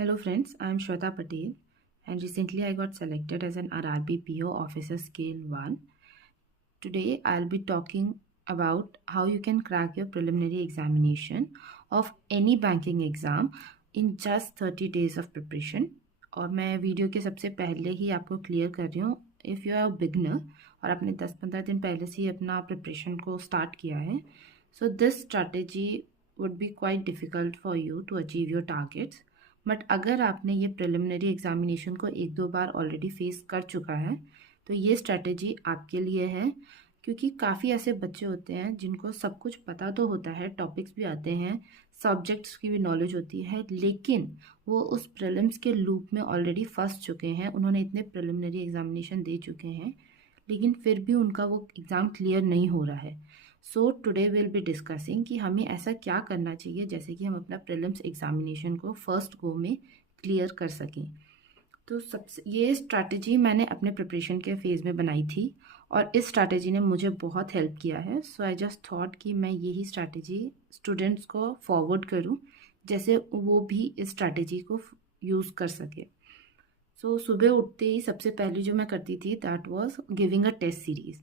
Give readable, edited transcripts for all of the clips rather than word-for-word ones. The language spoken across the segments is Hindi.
Hello friends, I am Shweta Patel and recently I got selected as an RRB PO Officer Scale 1. Today I'll be talking about how you can crack your preliminary examination of any banking exam in just 30 days of preparation. और मैं वीडियो के सबसे पहले ही आपको क्लियर कर रही हूँ, इफ़ यू आर बिगनर और आपने 10-15 दिन पहले से ही अपना प्रिपरेशन को स्टार्ट किया है, so this strategy would be quite difficult for you to achieve your targets. But अगर आपने ये प्रिलिमिनरी एग्जामिनेशन को 1-2 बार ऑलरेडी फेस कर चुका है तो ये स्ट्रैटेजी आपके लिए है, क्योंकि काफ़ी ऐसे बच्चे होते हैं जिनको सब कुछ पता तो होता है, टॉपिक्स भी आते हैं, सब्जेक्ट्स की भी नॉलेज होती है, लेकिन वो उस प्रीलिम्स के लूप में ऑलरेडी फंस चुके हैं. उन्होंने इतने प्रिलिमिनरी एग्जामिनेशन दे चुके हैं लेकिन फिर भी उनका वो एग्ज़ाम क्लियर नहीं हो रहा है. So today will be discussing कि हमें ऐसा क्या करना चाहिए जैसे कि हम अपना प्रीलिम्स एग्जामिनेशन को फर्स्ट गो में क्लियर कर सकें. तो सबसे ये स्ट्रैटेजी मैंने अपने प्रिपरेशन के फेज़ में बनाई थी और इस स्ट्रैटेजी ने मुझे बहुत हेल्प किया है. सो आई जस्ट थॉट कि मैं यही स्ट्रैटेजी स्टूडेंट्स को फॉरवर्ड करूं जैसे वो भी इस स्ट्रैटेजी को यूज़ कर सके. सो सुबह उठते ही सबसे पहले जो मैं करती थी that was giving a test series.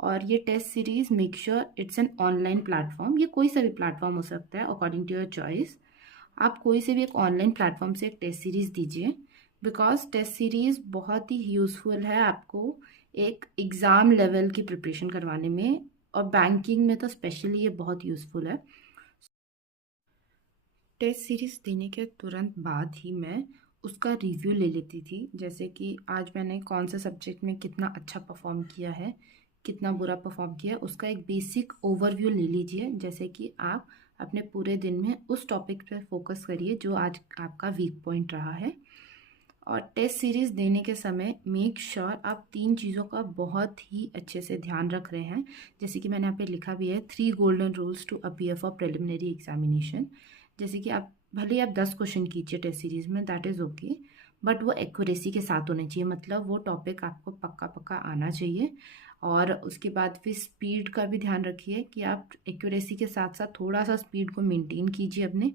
और ये test series make sure it's an online platform. ये कोई सा भी प्लेटफॉर्म हो सकता है अकॉर्डिंग टू योर चॉइस. आप कोई से भी एक ऑनलाइन प्लेटफॉर्म से एक टेस्ट सीरीज़ दीजिए, बिकॉज टेस्ट सीरीज़ बहुत ही यूज़फुल है आपको एक एग्ज़ाम लेवल की प्रिपरेशन करवाने में, और बैंकिंग में तो स्पेशली ये बहुत यूज़फुल है. टेस्ट सीरीज़ देने के तुरंत बाद ही मैं उसका रिव्यू ले लेती थी, जैसे कि आज मैंने कौन से सब्जेक्ट में कितना अच्छा परफॉर्म किया है, कितना बुरा परफॉर्म किया, उसका एक बेसिक ओवरव्यू ले लीजिए. जैसे कि आप अपने पूरे दिन में उस टॉपिक पर फोकस करिए जो आज आपका वीक पॉइंट रहा है. और टेस्ट सीरीज़ देने के समय मेक श्योर आप 3 चीज़ों का बहुत ही अच्छे से ध्यान रख रहे हैं. जैसे कि मैंने यहाँ पे लिखा भी है 3 golden rules to appear for preliminary examination. जैसे कि आप भले ही आप 10 क्वेश्चन कीजिए टेस्ट सीरीज़ में, दैट इज़ ओके, बट वो एक्यूरेसी के साथ होने चाहिए. मतलब वो टॉपिक आपको पक्का पक्का आना चाहिए. और उसके बाद फिर स्पीड का भी ध्यान रखिए कि आप एक्यूरेसी के साथ साथ थोड़ा सा स्पीड को मेंटेन कीजिए अपने.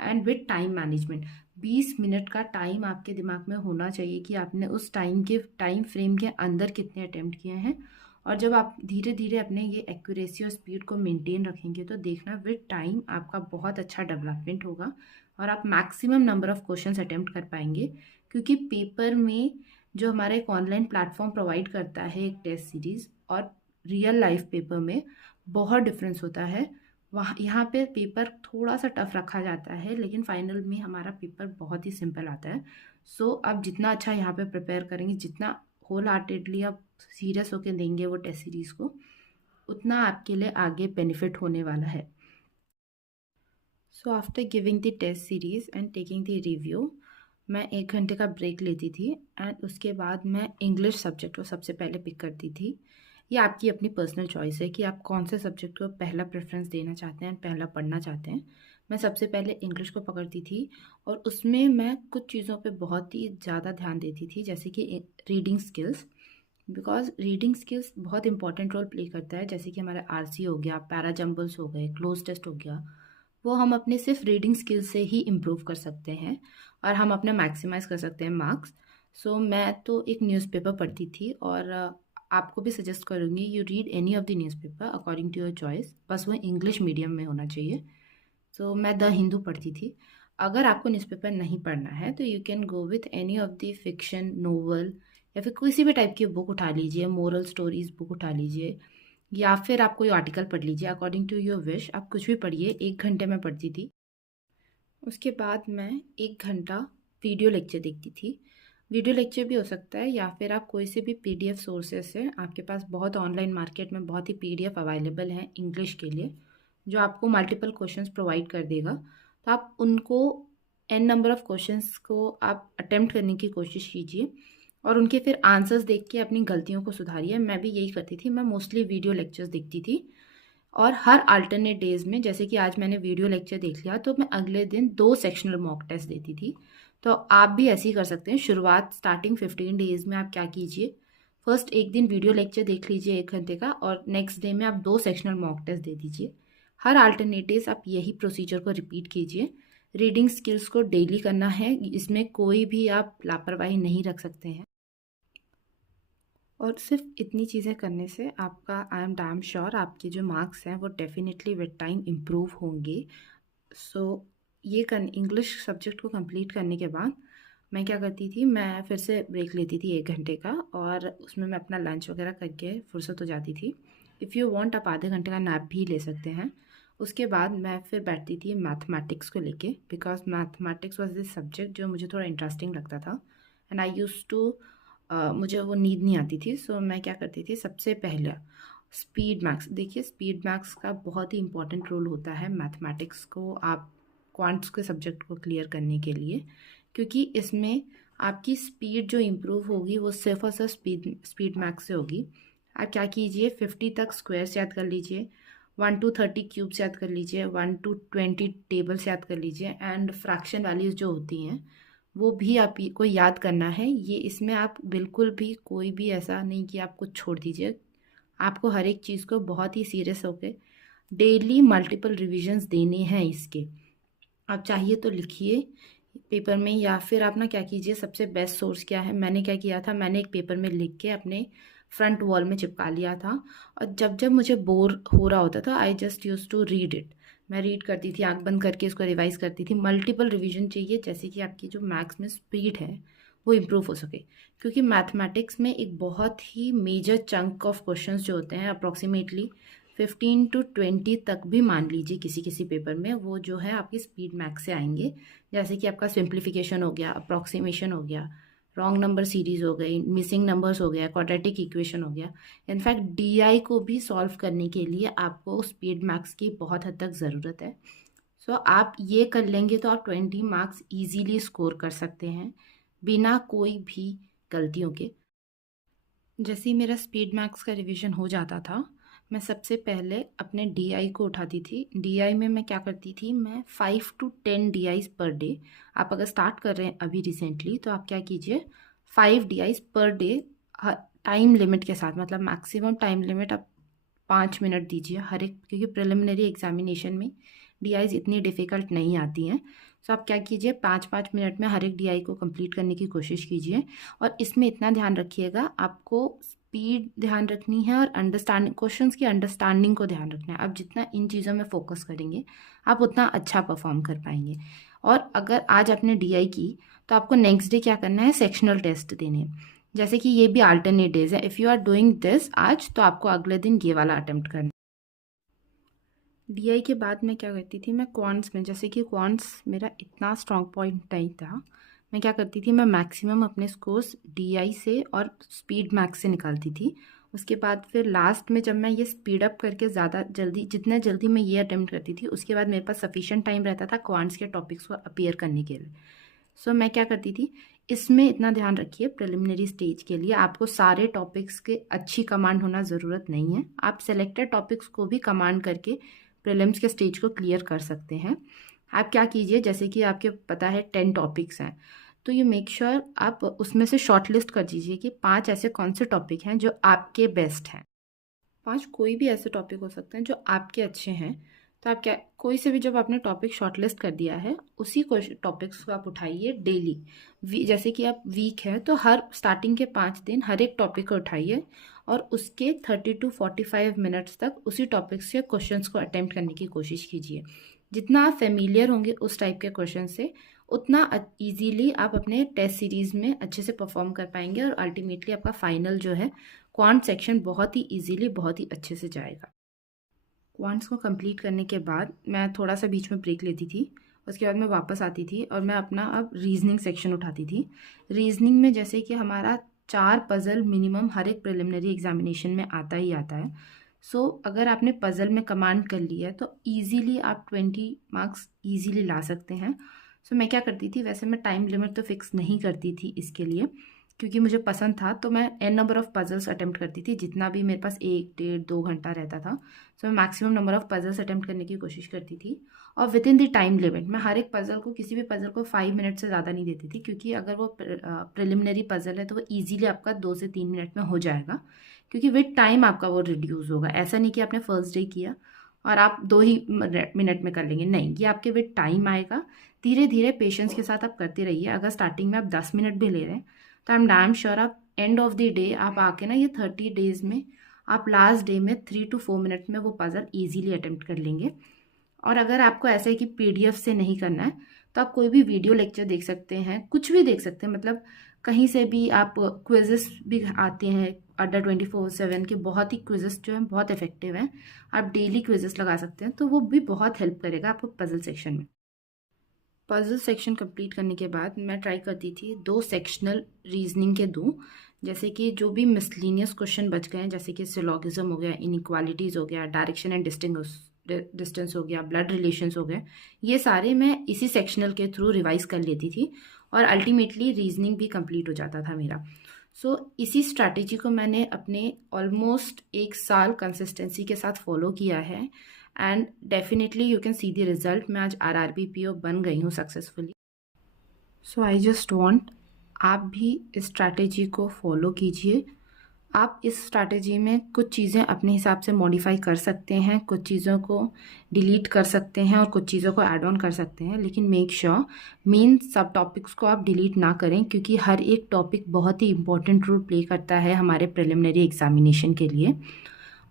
And with time management, 20 minute का टाइम आपके दिमाग में होना चाहिए कि आपने उस टाइम फ्रेम के अंदर कितने अटेम्प्ट किए हैं. और जब आप धीरे धीरे अपने ये एक्यूरेसी और स्पीड को मेंटेन रखेंगे तो देखना विथ टाइम आपका बहुत अच्छा डेवलपमेंट होगा और आप maximum number of questions attempt कर पाएंगे. क्योंकि पेपर में जो हमारा एक ऑनलाइन प्लेटफॉर्म प्रोवाइड करता है एक टेस्ट सीरीज़, और रियल लाइफ पेपर में बहुत डिफरेंस होता है. वहाँ यहाँ पे पेपर थोड़ा सा टफ रखा जाता है लेकिन फाइनल में हमारा पेपर बहुत ही सिंपल आता है. सो आप जितना अच्छा यहाँ पे प्रिपेयर करेंगे, जितना होल हार्टेडली आप सीरियस होकर देंगे वो टेस्ट सीरीज़ को, उतना आपके लिए आगे बेनिफिट होने वाला है. So after giving the test series and taking the review, मैं 1 घंटे का ब्रेक लेती थी एंड उसके बाद मैं इंग्लिश सब्जेक्ट को सबसे पहले पिक करती थी. ये आपकी अपनी पर्सनल चॉइस है कि आप कौन से सब्जेक्ट को पहला प्रेफरेंस देना चाहते हैं, पहला पढ़ना चाहते हैं. मैं सबसे पहले इंग्लिश को पकड़ती थी और उसमें मैं कुछ चीज़ों पे बहुत ही ज़्यादा ध्यान देती थी, जैसे कि reading skills. Because reading skills बहुत इंपॉर्टेंट रोल प्ले करता है. जैसे कि हमारा आरसी हो गया, पैरा जंबल्स हो गए, क्लोज टेस्ट हो गया, वो हम अपने सिर्फ रीडिंग स्किल्स से ही इम्प्रूव कर सकते हैं और हम अपने मैक्सिमाइज कर सकते हैं मार्क्स. सो मैं तो एक न्यूज़पेपर पढ़ती थी और आपको भी सजेस्ट करूँगी you read any of the newspaper according to your choice, बस वो इंग्लिश मीडियम में होना चाहिए. सो मैं द हिंदू पढ़ती थी. अगर आपको न्यूज़पेपर नहीं पढ़ना है तो you can go with any of the fiction novel या फिर किसी भी टाइप की बुक उठा लीजिए, मोरल स्टोरीज बुक उठा लीजिए, या फिर आप कोई आर्टिकल पढ़ लीजिए. अकॉर्डिंग टू योर विश आप कुछ भी पढ़िए. 1 घंटे में पढ़ती थी. उसके बाद मैं 1 घंटा वीडियो लेक्चर देखती थी. वीडियो लेक्चर भी हो सकता है या फिर आप कोई से भी पीडीएफ सोर्सेस से, आपके पास बहुत ऑनलाइन मार्केट में बहुत ही पीडीएफ अवेलेबल हैं इंग्लिश के लिए जो आपको मल्टीपल क्वेश्चंस प्रोवाइड कर देगा. तो आप उनको एन नंबर ऑफ क्वेश्चंस को आप अटेम्प्ट करने की कोशिश कीजिए और उनके फिर आंसर्स देख के अपनी गलतियों को सुधारिए. मैं भी यही करती थी. मैं मोस्टली वीडियो लेक्चर्स देखती थी और हर अल्टरनेट डेज में, जैसे कि आज मैंने वीडियो लेक्चर देख लिया तो मैं अगले दिन 2 सेक्शनल मॉक टेस्ट देती थी. तो आप भी ऐसे ही कर सकते हैं. शुरुआत स्टार्टिंग 15 डेज में आप क्या कीजिए, फर्स्ट एक दिन वीडियो लेक्चर देख लीजिए 1 घंटे का और नेक्स्ट डे में आप 2 सेक्शनल मॉक टेस्ट दे दीजिए. हर अल्टरनेट डेज आप यही प्रोसीजर को रिपीट कीजिए. रीडिंग स्किल्स को डेली करना है, इसमें कोई भी आप लापरवाही नहीं रख सकते हैं। और सिर्फ इतनी चीज़ें करने से आपका, आई एम डैम श्योर, आपके जो मार्क्स हैं वो डेफिनेटली विद टाइम इम्प्रूव होंगे। सो ये इंग्लिश सब्जेक्ट को कंप्लीट करने के बाद मैं क्या करती थी, मैं फिर से ब्रेक लेती थी 1 घंटे का, और उसमें मैं अपना लंच वगैरह करके फुर्सत हो जाती थी। इफ़ यू वांट आप आधे घंटे का नैप भी ले सकते हैं। उसके बाद मैं फिर बैठती थी मैथमेटिक्स को लेके, because mathematics was this subject जो मुझे थोड़ा इंटरेस्टिंग लगता था, एंड आई यूज़ टू, मुझे वो नींद नहीं आती थी। सो मैं क्या करती थी, सबसे पहले स्पीड मैथ्स। देखिए, स्पीड मैथ्स का बहुत ही इंपॉर्टेंट रोल होता है मैथमेटिक्स को, आप क्वांट्स के सब्जेक्ट को क्लियर करने के लिए, क्योंकि इसमें आपकी स्पीड जो इम्प्रूव होगी वो सिर्फ और सिर्फ स्पीड मैथ्स से होगी। आप क्या कीजिए, 50 तक स्क्वायर्स याद कर लीजिए, 1 to 30 क्यूब्स याद कर लीजिए, 1 to 20 टेबल्स याद कर लीजिए, एंड फ्रैक्शन वैल्यूज़ जो होती हैं वो भी आप को याद करना है। ये इसमें आप बिल्कुल भी कोई भी ऐसा नहीं कि आप कुछ छोड़ दीजिए। आपको हर एक चीज़ को बहुत ही सीरियस होकर डेली मल्टीपल रिविजन्स देने हैं इसके। आप चाहिए तो लिखिए पेपर में, या फिर आप ना क्या कीजिए, सबसे बेस्ट सोर्स क्या है, मैंने क्या किया था, मैंने एक पेपर में लिख के अपने फ्रंट वॉल में चिपका लिया था, और जब जब मुझे बोर हो रहा होता था I just use to read it. मैं रीड करती थी, आंख बंद करके इसको रिवाइज करती थी। मल्टीपल रिवीजन चाहिए, जैसे कि आपकी जो मैथ्स में स्पीड है वो इम्प्रूव हो सके, क्योंकि मैथमेटिक्स में एक बहुत ही मेजर चंक ऑफ क्वेश्चंस जो होते हैं, अप्रॉक्सीमेटली 15 to 20 तक भी मान लीजिए किसी किसी पेपर में, वो जो है आपकी स्पीड मैथ्स से आएंगे। जैसे कि आपका सिंप्लीफिकेशन हो गया, अप्रॉक्सीमेशन हो गया, रॉन्ग नंबर सीरीज हो गई, मिसिंग नंबर्स हो गया, क्वाड्रेटिक इक्वेशन हो गया। इनफैक्ट डीआई को भी सॉल्व करने के लिए आपको स्पीड मैथ्स की बहुत हद तक ज़रूरत है। सो आप ये कर लेंगे तो आप 20 मार्क्स ईजीली स्कोर कर सकते हैं बिना कोई भी गलतियों के। जैसे ही मेरा स्पीड मैथ्स का रिवीजन हो जाता था, मैं सबसे पहले अपने डीआई को उठाती थी। डीआई में मैं क्या करती थी, मैं 5 to 10 डीआईज पर डे, आप अगर स्टार्ट कर रहे हैं अभी रिसेंटली तो आप क्या कीजिए, 5 DIs per day time limit के साथ, मतलब मैक्सिमम टाइम लिमिट आप 5 मिनट दीजिए हर एक, क्योंकि प्रिलिमिनरी एग्जामिनेशन में डीआईज इतनी डिफ़िकल्ट नहीं आती हैं। सो आप क्या कीजिए, 5-5 मिनट में हर एक डीआई को कंप्लीट करने की कोशिश कीजिए। और इसमें इतना ध्यान रखिएगा, आपको स्पीड ध्यान रखनी है और अंडरस्टैंडिंग, क्वेश्चंस की अंडरस्टैंडिंग को ध्यान रखना है। आप जितना इन चीज़ों में फोकस करेंगे आप उतना अच्छा परफॉर्म कर पाएंगे। और अगर आज आपने डीआई की तो आपको नेक्स्ट डे क्या करना है, सेक्शनल टेस्ट देने हैं। जैसे कि ये भी अल्टरनेट डेज है, if you are doing this आज तो आपको अगले दिन ये वाला अटेम्प्ट करना है। डीआई के बाद मैं क्या करती थी, मैं क्वांट्स में, जैसे कि क्वांट्स मेरा इतना स्ट्रॉन्ग पॉइंट नहीं था, मैं क्या करती थी, मैं मैक्सिमम अपने स्कोर्स डीआई से और स्पीड मैक्स से निकालती थी। उसके बाद फिर लास्ट में जब मैं ये स्पीड अप करके ज़्यादा जल्दी, जितना जल्दी मैं ये अटेम्प्ट करती थी, उसके बाद मेरे पास सफिशिएंट टाइम रहता था क्वांट्स के टॉपिक्स को अपीयर करने के लिए। सो मैं क्या करती थी, इसमें इतना ध्यान रखिए, प्रिलिमिनरी स्टेज के लिए आपको सारे टॉपिक्स के अच्छी कमांड होना ज़रूरत नहीं है। आप सेलेक्टेड टॉपिक्स को भी कमांड करके प्रीलिम्स के स्टेज को क्लियर कर सकते हैं। आप क्या कीजिए, जैसे कि आपके पता है 10 टॉपिक्स हैं, तो ये मेक श्योर आप उसमें से शॉर्ट लिस्ट कर दीजिए कि 5 ऐसे कौन से टॉपिक हैं जो आपके बेस्ट हैं। 5 कोई भी ऐसे टॉपिक हो सकते हैं जो आपके अच्छे हैं। तो आप क्या, कोई से भी जब आपने टॉपिक शॉर्टलिस्ट कर दिया है, उसी को टॉपिक्स को आप उठाइए डेली। जैसे कि आप वीक है तो हर स्टार्टिंग के 5 दिन हर एक टॉपिक को उठाइए और उसके 30 to 45 मिनट्स तक उसी टॉपिक से क्वेश्चंस को अटेम्प्ट करने की कोशिश कीजिए। जितना आप फेमिलियर होंगे उस टाइप के क्वेश्चन से, उतना ईजीली आप अपने टेस्ट सीरीज़ में अच्छे से परफॉर्म कर पाएंगे, और अल्टीमेटली आपका फाइनल जो है क्वांट सेक्शन बहुत ही इजीली, बहुत ही अच्छे से जाएगा। क्वांट्स को कंप्लीट करने के बाद मैं थोड़ा सा बीच में ब्रेक लेती थी, उसके बाद मैं वापस आती थी और मैं अपना अब रीजनिंग सेक्शन उठाती थी। रीजनिंग में जैसे कि हमारा 4 पज़ल मिनिमम हर एक प्रिलिमिनरी एग्जामिनेशन में आता ही आता है। सो अगर आपने पज़ल में कमांड कर लिया है तो ईजीली आप 20 मार्क्स ईजीली ला सकते हैं। सो मैं क्या करती थी, वैसे मैं टाइम लिमिट तो फिक्स नहीं करती थी इसके लिए, क्योंकि मुझे पसंद था, तो मैं an number of puzzles attempt करती थी, जितना भी मेरे पास 1-1.5-2 घंटा रहता था। सो मैं maximum number of puzzles attempt करने की कोशिश करती थी, और with in the time limit मैं हर एक पजल को, किसी भी पजल को 5 मिनट से ज़्यादा नहीं देती थी, क्योंकि अगर वो प्रिलिमिनरी पजल है तो वो ईजिली आपका 2 से 3 मिनट में हो जाएगा, क्योंकि विद टाइम आपका वो रिड्यूस होगा। ऐसा नहीं कि आपने फर्स्ट डे किया और आप 2 ही मिनट में कर लेंगे, नहीं, ये आपके विद टाइम आएगा। धीरे धीरे पेशेंस के साथ आप करते रहिए। अगर स्टार्टिंग में आप 10 मिनट भी ले रहे हैं तो आई एम डैम श्योर आप एंड ऑफ द डे आप आके ना ये 30 डेज में आप लास्ट डे में 3 to 4 मिनट में वो पजल ईजिली अटेम्प्ट कर लेंगे। और अगर आपको ऐसा है कि पीडीएफ से नहीं करना है तो आप कोई भी वीडियो लेक्चर देख सकते हैं, कुछ भी देख सकते हैं, मतलब कहीं से भी आप क्विजेस भी आते हैं अड्डा 24/7 के, बहुत ही क्विजेस जो हैं बहुत इफेक्टिव हैं। आप डेली क्विजेस लगा सकते हैं, तो वो भी बहुत हेल्प करेगा आपको पजल सेक्शन में। पजल सेक्शन कंप्लीट करने के बाद मैं ट्राई करती थी 2 सेक्शनल रीजनिंग के दूँ, जैसे कि जो भी मिसलिनियस क्वेश्चन बच गए हैं, जैसे कि सिलोगिज्म हो गया, इनइक्वालिटीज़ हो गया, डायरेक्शन एंड डिस्टेंस हो गया, ब्लड रिलेशंस हो गए, ये सारे मैं इसी सेक्शनल के थ्रू रिवाइज कर लेती थी और अल्टीमेटली रीजनिंग भी कंप्लीट हो जाता था मेरा। सो इसी स्ट्रैटेजी को मैंने अपने ऑलमोस्ट 1 साल कंसिस्टेंसी के साथ फॉलो किया है and definitely you can see the result. मैं आज आरआरबी पीओ बन गई हूँ successfully. So I just want आप भी इस स्ट्रैटेजी को फॉलो कीजिए। आप इस स्ट्रैटेजी में कुछ चीज़ें अपने हिसाब से मॉडिफाई कर सकते हैं, कुछ चीज़ों को डिलीट कर सकते हैं और कुछ चीज़ों को ऐड ऑन कर सकते हैं, लेकिन मेक श्योर मेन सब टॉपिक्स को आप डिलीट ना करें, क्योंकि हर एक टॉपिक बहुत ही इंपॉर्टेंट रोल प्ले करता है हमारे प्रिलिमिनरी एग्जामिनेशन के लिए।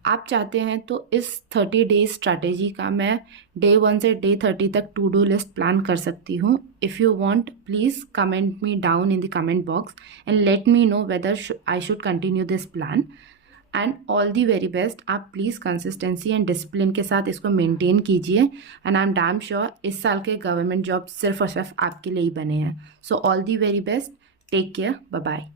आप चाहते हैं तो इस 30 डेज स्ट्रैटेजी का मैं डे 1 से डे 30 तक टू डू लिस्ट प्लान कर सकती हूँ। If you want please comment me down in the comment box and let me know whether I should continue this plan and all the very best. आप प्लीज़ कंसिस्टेंसी एंड डिसिप्लिन के साथ इसको मेंटेन कीजिए and I am damn sure इस साल के गवर्नमेंट जॉब सिर्फ और सिर्फ आपके लिए ही बने हैं। So all the very best, take care, bye bye.